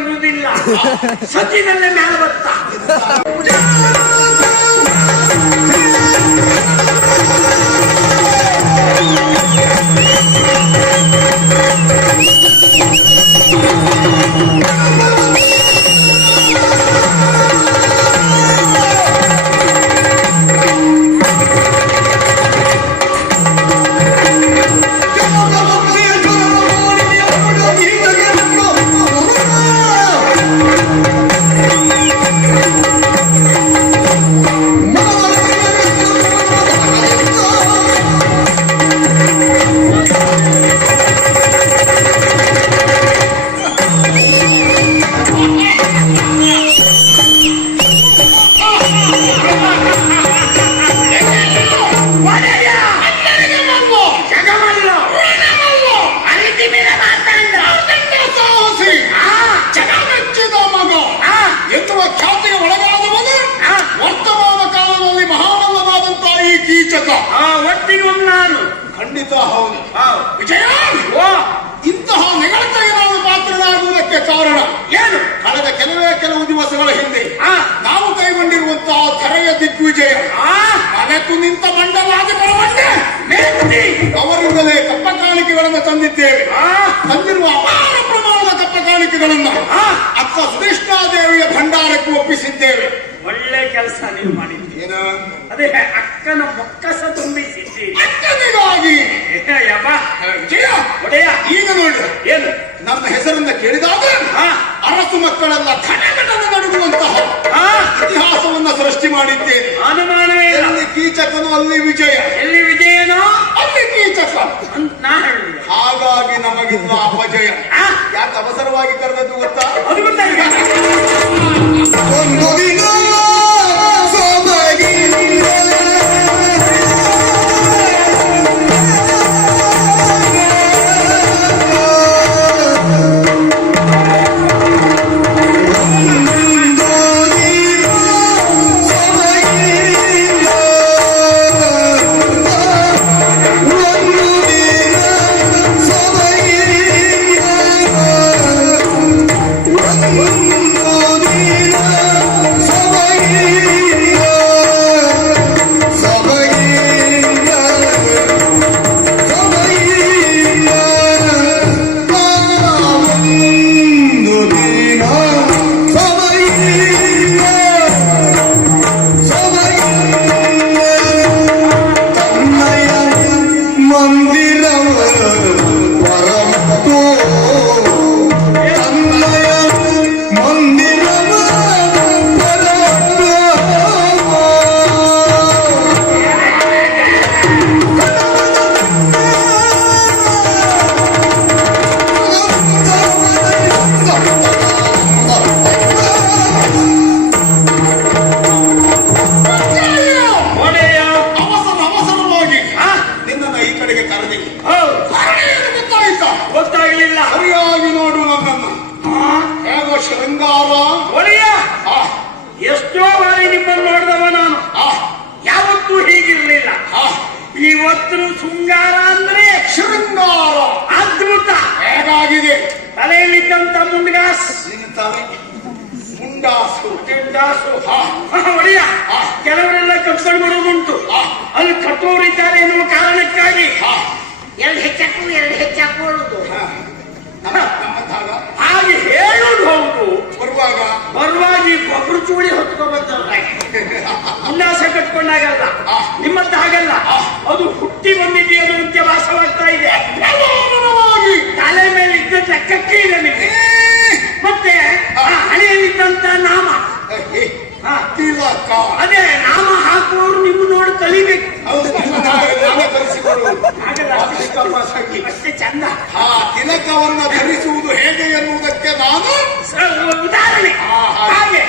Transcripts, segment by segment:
ಇರುವುದಿಲ್ಲ, ಸದ್ಯದಲ್ಲೇ ಮೇಲೆ ಬರ್ತಾ. ಖಂಡಿತ ಹೌದು. ವಿಜಯ, ಇಂತಹ ನೆಗಳತೆಗೆ ನಾವು ಪಾತ್ರರಾಗುವುದಕ್ಕೆ ಕಾರಣ ಏನು? ಕಳೆದ ಕೆಲವು ದಿವಸಗಳ ಹಿಂದೆ ನಾವು ಕೈಗೊಂಡಿರುವಂತಹ ಧರೆಯ ದಿಗ್ವಿಜಯ, ಅದಕ್ಕೂ ನಿಂತ ಮಂಡಲಾದ ಬರಬಂಡೆ ಅವರಿಂದಲೇ ಕಪ್ಪ ಕಾಣಿಕೆಗಳನ್ನು ತಂದಿದ್ದೇವೆ. ತಂದಿರುವ ಅಪಾರ ಪ್ರಮಾಣದ ಕಪ್ಪ ಕಾಣಿಕೆಗಳನ್ನು ಅಕ್ಕ ಸುದೇಶ್ನಾದೇವಿಯ ಭಂಡಾರಕ್ಕೆ ಒಪ್ಪಿಸಿದ್ದೇವೆ. ಒಳ್ಳೆ ಕೆಲಸ ನೀವು ಮಾಡಿದ್ದೀರ. ಅದೇ ಅಕ್ಕನ ಮೊಕ್ಕಸ ತುಂಬಿಸಿದ್ದೀರಿ. ಅಕ್ಕನಿಗಾಗಿ ವಿಜಯ ಒಡೆಯ, ಈಗ ನೋಡಿ ಏನು ನನ್ನ ಹೆಸರನ್ನ ಕೇಳಿದಾಗ ಅರಸು ಮಕ್ಕಳೆಲ್ಲ ಘಟಘಟನೆ ನಡುಗುವಂತಹ ಇತಿಹಾಸವನ್ನ ಸೃಷ್ಟಿ ಮಾಡಿದ್ದೇನೆ. ಅನುಮಾನವೇ ಇಲ್ಲ. ಎಲ್ಲಿ ಕೀಚಕನು ಅಲ್ಲಿ ವಿಜಯ, ಎಲ್ಲಿ ವಿಜಯನೋ ಅಲ್ಲಿ ಕೀಚಕ ನಾ ಹೇಳುದು. ಹಾಗಾಗಿ ನಮಗಿಲ್ಲ ಅಪಜಯ. ಯಾಕೆ ಅವಸರವಾಗಿ ಕರೆದದ್ದು ಗೊತ್ತಾ? ಅದು ಗೊತ್ತಾಗಿದೆ. ಒಂದು ದಿನ ಎಷ್ಟೋ ಬಾರಿ ನಿಮ್ಮನ್ನು ನೋಡಿದವ ನಾನು. ಯಾವತ್ತೂ ಹೀಗಿರ್ಲಿಲ್ಲ. ಇವತ್ತು ಶೃಂಗಾರ ಅಂದ್ರೆ ಶೃಂಗಾರ ಅದ್ಭುತ ಹೇಗಾಗಿದೆ. ತಲೆಯಲ್ಲಿದ್ದಂತ ಮುಂಡಾಸು ಒಡೆಯ, ಕೆಲವರೆಲ್ಲ ಕಟ್ಕೊಂಡು ಬರೋದುಂಟು. ಅಲ್ಲಿ ಕಟ್ಟೋರಿದ್ದಾರೆ ಎನ್ನುವ ಕಾರಣಕ್ಕಾಗಿ ಎರಡು ಹೆಚ್ಚಾಕೊಳ್ಳುದು ಹಾಗೆ ಹೇಳೋದು ಹೌದು. ಬರುವಾಗ ಒಬ್ರು ಚೂಡಿ ಹೊತ್ಕೊಂಡ್ ಬಂದವ್ರೆ. ಉಲ್ಲಾಸ ಕಟ್ಕೊಂಡಾಗಲ್ಲ, ನಿಮ್ಮಂತ ಹಾಗಲ್ಲ. ಅದು ಹುಟ್ಟಿ ಬಂದಿದೆಯದು ನಿತ್ಯ ವಾಸವಾಗ್ತಾ ಇದೆ. ತಲೆ ಮೇಲೆ ಇದ್ದ ಲೆಕ್ಕಕ್ಕೆ ಇದೆ ನಿಮಗೆ. ಮತ್ತೆ ಹಣೆಯಲ್ಲಿದ್ದಂತ ನಾಮ, ಅದೇ ನಾಮ ಹಾಕುವವರು ನಿಮ್ಮ ನೋಡಿ ಕಲಿಬೇಕು. ಅಷ್ಟೇ ಚಂದ. ತಿಲಕವನ್ನ ಧರಿಸುವುದು ಹೇಗೆ ಎನ್ನುವುದಕ್ಕೆ ನಾನು ಉದಾಹರಣೆ. ಹಾಗೆ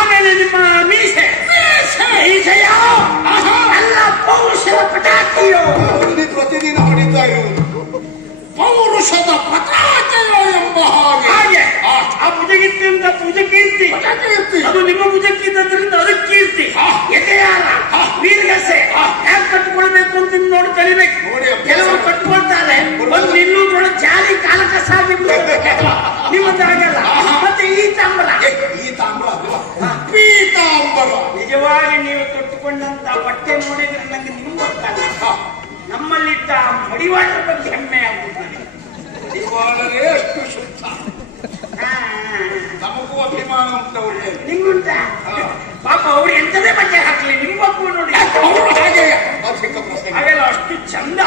ಆಮೇಲೆ ನಿಮ್ಮ ಮೀಸೆ ಎಲ್ಲ ಪೌರುಷದ ಪಟಾಕಿಯೋ ಪ್ರತಿದಿನ ಹೊಡಿತಾ ಇರುವುದು. ಪೌರುಷದ ಪಟಾಕಿಯೋ ಎಂಬ ಹಾಗೆ ಆ ಭುಜಗಿತ್ತಿಂದ ಭುಜಕೀರ್ತಿ, ಅದು ನಿಮ್ಮ ಭುಜಕ್ಕಿದ್ದರಿಂದ ಅದಕ್ಕೆ ಕೀರ್ತಿ. ಎದೆಯಾರ ವೀರ್ಗಸೆ ಹ್ಯಾಕ್ ಕಟ್ಕೊಳ್ಬೇಕು ಅಂತ ನೋಡಿ ಕಲಿಬೇಕು. ಕೆಲವರು ಕಟ್ಕೊಳ್ತಾರೆ, ಒಂದು ಇನ್ನೊಂದ್ರೊಳಗೆ ಜಾಲಿ ಕಾಲಕ ಸಾಗಿ ನಿಮ್ಮದಾಗಲ್ಲ. ಮತ್ತೆ ಈ ನೇರವಾಗಿ ನೀವು ತೊಟ್ಟುಕೊಂಡಂತ ಬಟ್ಟೆ ನೋಡಿದ್ರೆ ನಂಗೆ ನಿಮ್ಗೆ ಗೊತ್ತಾಗ ನಮ್ಮಲ್ಲಿದ್ದ ಮಡಿವಾಳರ ಬಗ್ಗೆ ಹೆಮ್ಮೆ ಆಗುತ್ತದೆ. ಮಡಿವಾಳರೇ ಅಷ್ಟು ಶುದ್ಧ, ನಮಗೂ ಅಭಿಮಾನ ಉಂಟವ್ರಿಗೆ. ನಿಂಗುಂಟ ಪಾಪ ಅವ್ರು ಎಂತದೇ ಬಟ್ಟೆ ಹಾಕ್ಲಿ ನಿಮ್ಗೊಬ್ಬ ನೋಡಿ ಅವರು ಹಾಗೆ ಅಧಿಕ ಪ್ರಶ್ನೆ ಹಾಗೆಲ್ಲ ಅಷ್ಟು ಚಂದ,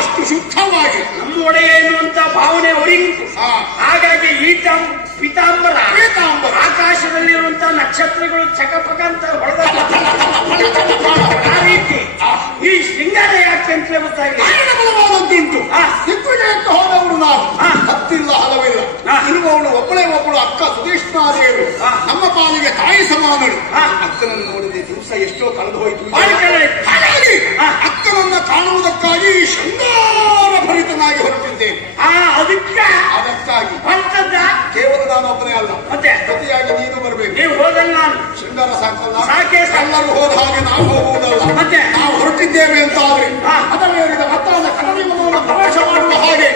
ಅಷ್ಟು ಶುದ್ಧವಾಗಿ ನಮ್ಮ ಒಡೆಯ ಎನ್ನುವಂತ ಭಾವನೆ ಅವರಿಗುಂಟು. ಹಾಗಾಗಿ ಈ ಪೀತಾಂಬರ ಆಕಾಶದಲ್ಲಿರುವಂತಹ ನಕ್ಷತ್ರಗಳು ಚಕಪಕ ಅಂತ ಹೊಡೆದ ಆ ರೀತಿ ಈ ಶೃಂಗಾರ ಯಾಕೆ ಅಂತಲೇ ಗೊತ್ತಾಗಲಿ. ಬಲವಾದದ್ದುಂಟು. ದಿಗ್ವಿಜಯಕ್ಕೆ ಹೋದವರು ನಾವು ಹತ್ತಿಲ್ಲ ಹಲವಿಲ್ಲ. ಇರುವವಳು ಒಬ್ಬಳೇ ಒಬ್ಬಳು ಅಕ್ಕ ಸುದೇಶ್ನಾದೇವರು, ನಮ್ಮ ಪಾಲಿಗೆ ತಾಯಿ ಸಮಾನರು. ಅಕ್ಕನನ್ನು ನೋಡಿದ ದಿವಸ ಎಷ್ಟೋ ಕಳೆದು ಹೋಯಿತು. ಹಾಗಾಗಿ ಅಕ್ಕನನ್ನ ಕಾಣುವುದಕ್ಕಾಗಿ ಶೃಂಗಾರ ಭರಿತನಾಗಿ ಹೊರಟಿದ್ದೇನೆ. ಅದಕ್ಕಾಗಿ ಕೇವಲ ನಾನು ಒಬ್ಬನೇ ಅಲ್ಲ, ಮತ್ತೆ ಜೊತೆಯಾಗಿ ನೀನು ಬರಬೇಕು. ನೀವು ಹೋದಲ್ಲ ನಾನು ಶೃಂಗಾರ ಸಾಕಲ್ಲ, ಸಾಕೆ ಎಲ್ಲರೂ ಹೋದ ಹಾಗೆ ನಾವು ಹೋಗುವುದಲ್ಲ. ಮತ್ತೆ ನಾವು ಹೊರಟಿದ್ದೇವೆ ಅಂತ ಆದ್ರೆ ಅದಮೇರಿದ ಮತ್ತಾದ ಕನ್ನಡಿ ಮನವನ್ನು ಪ್ರವೇಶ ಮಾಡುವ ಹಾಗೆ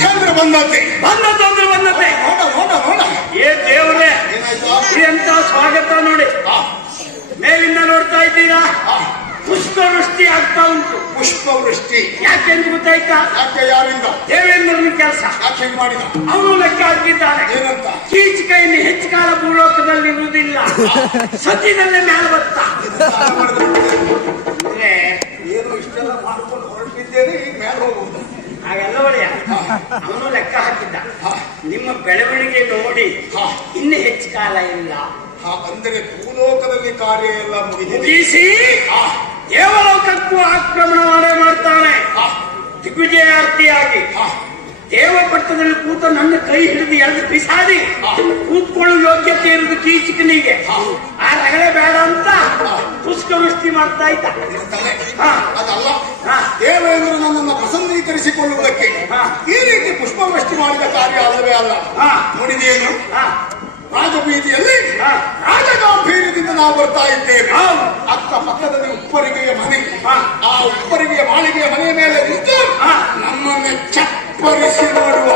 ಚಂದ್ರ ಬಂದತೆ ಬಂದದ್ದು ಬಂದತ್ತೆ. ನೋಡ ನೋಡ ನೋಡ ಏ ದೇವ್ರೆ, ಏನಾಯ್ತು? ಎಂತ ಸ್ವಾಗತ ನೋಡಿ. ಆ, ಮೇಲಿಂದ ನೋಡ್ತಾ ಇದ್ದೀರಾ, ಆ, ಪುಷ್ಪವೃಷ್ಟಿ ಆಗ್ತಾ ಉಂಟು. ಪುಷ್ಪವೃಷ್ಟಿ ಯಾಕೆಂದು ಗೊತ್ತಾಯ್ತಾ? ಯಾಕೆ ಯಾರಿಂದ ದೇವೇಂದ್ರನ ಕೆಲಸ. ಯಾಕೆ ಹೆಂಗ್ ಮಾಡಿದ ಅವನು ಲೆಕ್ಕ ಹಾಕಿದ್ದಾನೆ. ಏನಂತ ಕೀಚಕೈಯಲ್ಲಿ ಹೆಚ್ಚು ಕಾಲ ಭೂಲೋಕದಲ್ಲಿ ಇರುವುದಿಲ್ಲ, ಸದ್ಯದಲ್ಲೇ ಮೇಲೆ ಬತ್ತ. ಅಂದ್ರೆ ಏನು ಇಷ್ಟೆಲ್ಲ ಮಾಡ್ಕೊಂಡು ಹೊರಟಿದ್ದೇನೆ ಈಗ ಮೇಲೆ ಹೋಗುವುದು ಹಾಗೆಲ್ಲ ಒಳ್ಳೆಯ ಅವನು ಲೆಕ್ಕ ಹಾಕಿದ್ದ. ಹಾ. ನಿಮ್ಮ ಬೆಳವಣಿಗೆ ನೋಡಿ ಹಾ. ಇನ್ನು ಹೆಚ್ಚು ಕಾಲ ಇಲ್ಲ. ಅಂದರೆ ಭೂಲೋಕದಲ್ಲಿ ಕಾರ್ಯ ಎಲ್ಲ ಮುಗಿದಿದೆ ಮುಗಿಸಿ ಆ, ದೇವಲೋಕಕ್ಕೂ ಆಕ್ರಮಣ ಮಾಡ್ತಾನೆ. ಆ, ದಿಗ್ವಿಜಯಾರ್ಥಿಯಾಗಿ ಆ, ದೇವಪಟ್ಟಣದಲ್ಲಿ ಕೂತ ನನ್ನ ಕೈ ಹಿಡಿದು ಎಳೆದು ಬಿಸಾಡಿ ಕೂತ್ಕೊಳ್ಳೋ ಯೋಗ್ಯತೆ ಇರುವುದು ಕೀಚಕನಿಗೆ. ಆ ರಗಳೆ ಬೇಡ ಅಂತ ಪುಷ್ಪವೃಷ್ಟಿ ಮಾಡ್ತಾ ಇದ್ದ. ಇರ್ತದೆ. ಹಾ. ಅದಲ್ಲ ಹಾ. ದೇವೇಂದ್ರ ನನ್ನನ್ನು ಪ್ರಸನ್ನೀಕರಿಸಿಕೊಳ್ಳುವುದಕ್ಕೆ ಹಾ. ಈ ರೀತಿ ಪುಷ್ಪವೃಷ್ಟಿ ಮಾಡಿದ ಕಾರ್ಯ ಅಲ್ಲವೇ ಅಲ್ಲ. ಹಾ. ನೋಡಿದೇನು ಹಾ. ರಾಜಬೀದಿಯಲ್ಲಿ ಹಾ. ರಾಜಗಾಂಭೀರ್ಯದಿಂದ ನಾವು ಬರ್ತಾ ಇದ್ದೇವೆ. ಹೌದು. ಅಕ್ಕ ಪಕ್ಕದಲ್ಲಿ ಉಪ್ಪರಿಗೆಯ ಮನೆ. ಹಾ. ಆ ಉಪ್ಪರಿಗೆಯ ಮಾಳಿಗೆಯ ಮನೆಯ ಮೇಲೆ ನಿಂತು ಹಾ. ನಮ್ಮನ್ನೇ ಚಪ್ಪರಿಸಿ ನೋಡುವ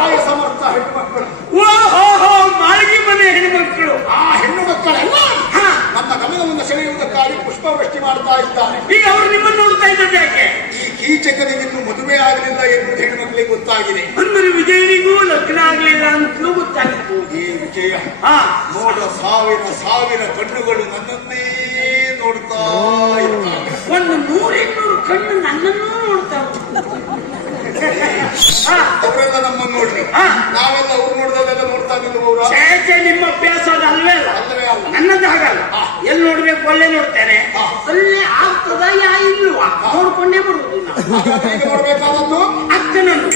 ಆಯ ಸಮರ್ಥ ಹೆಣ್ಣು ಮಕ್ಕಳು. ಓಹೋ, ಮಾಳಿಗೆ ಮನೆ ಹೆಣ್ಮಕ್ಳು. ಆ ಹೆಣ್ಣು ಮಕ್ಕಳೆಲ್ಲ ಹಾ. ನಮ್ಮ ಗಮನವನ್ನು ಸೆಳೆಯುವುದಕ್ಕಾಗಿ ಪುಷ್ಪವೃಷ್ಟಿ ಮಾಡ್ತಾ ಇದ್ದಾರೆ. ಈಗ ಅವರು ನಿಮ್ಮನ್ನು ನೋಡ್ತಾ ಇದ್ದದ್ದು ಯಾಕೆ? ಈ ಕೀಚಕನಿಗೆ ಇನ್ನು ಮದುವೆ ಆಗಲಿಲ್ಲ ಎಂದು ಹೆಣ್ಣು ಮಕ್ಕಳಿಗೆ ಗೊತ್ತಾಗಿದೆ. ಅಂದ್ರೆ ವಿಜಯನಿಗೂ ಲಗ್ನ ಆಗ್ಲಿಲ್ಲ ಅಂತಲೂ ಗೊತ್ತಾಗಿತ್ತು. ಈ ವಿಜಯ ಹಾ. ನೋಡ ಸಾವಿರ ಸಾವಿರ ಕಣ್ಣುಗಳು ನನ್ನನ್ನೇ ನೋಡ್ತಾ ಇದ್ದಾರೆ. ಒಂದು 100-200 ಕಣ್ಣು ನನ್ನನ್ನು ನೋಡ್ತಾ ಉಂಟು. ಹಾ. ಅವರೆಲ್ಲ ನಮ್ಮನ್ನು ನೋಡ್ಲಿ, ಹಾ. ನಾವೆಲ್ಲ ಅವ್ರು ನೋಡ್ದಲ್ಲೆಲ್ಲ ನೋಡ್ತಾ ನಿಲ್ಲುವವರ ಛೇ, ನಿಮ್ಮ ಅಭ್ಯಾಸ ಅದು ಅಲ್ವೇ ಅಲ್ಲ. ಅಲ್ಲವೇ ಅಲ್ಲ. ನನ್ನದು ಹಾಗಲ್ಲ. ಎಲ್ಲಿ ನೋಡ್ಬೇಕು ಒಳ್ಳೆ ನೋಡ್ತೇನೆ, ಹಾ. ಅಲ್ಲೇ ಆಗ್ತದ ಯಾ ಇಲ್ವಾ ನೋಡ್ಕೊಂಡೇ ಬರುವುದು ನಾವು. ಹಾಗಾದ್ರೆ ಈಗ ನೋಡ್ಬೇಕಾದದ್ದು ಅಕ್ಕನನ್ನು